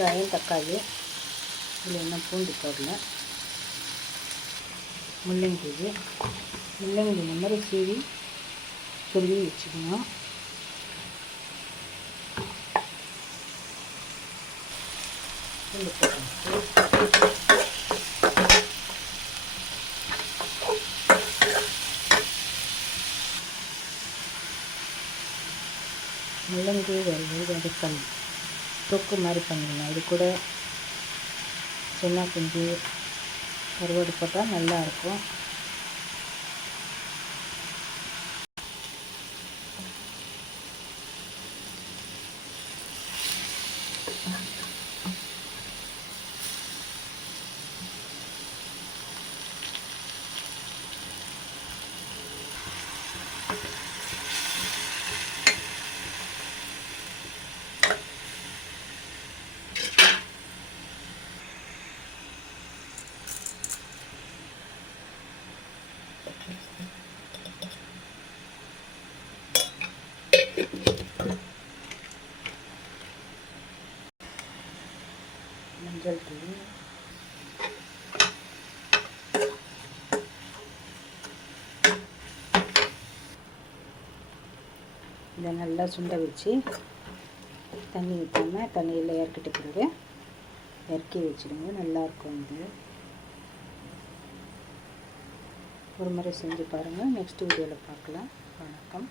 வெங்காயம் தக்காளி, இதில் என்ன பூண்டு போடல, முள்ளங்கி இந்த மாதிரி சீவி சொல்லி வச்சுக்கணும். பூண்டு போட்டு முள்ளங்கி வதக்கணும், தொக்கு மாதிரி பண்ணிடலாம். இது கூட சின்ன குஞ்சு கருவாடு போட்டால் நல்லாயிருக்கும். மஞ்சள் தூள், இதை நல்லா சுண்ட வச்சு தண்ணி ஊற்றாமல் தண்ணியில் இறக்கிட்ட பிறகு இறக்கி வச்சுடுங்க. நல்லாயிருக்கும். இது ஒரு முறை செஞ்சு பாருங்கள். நெக்ஸ்ட் வீடியோவில் பார்க்கலாம். வணக்கம்.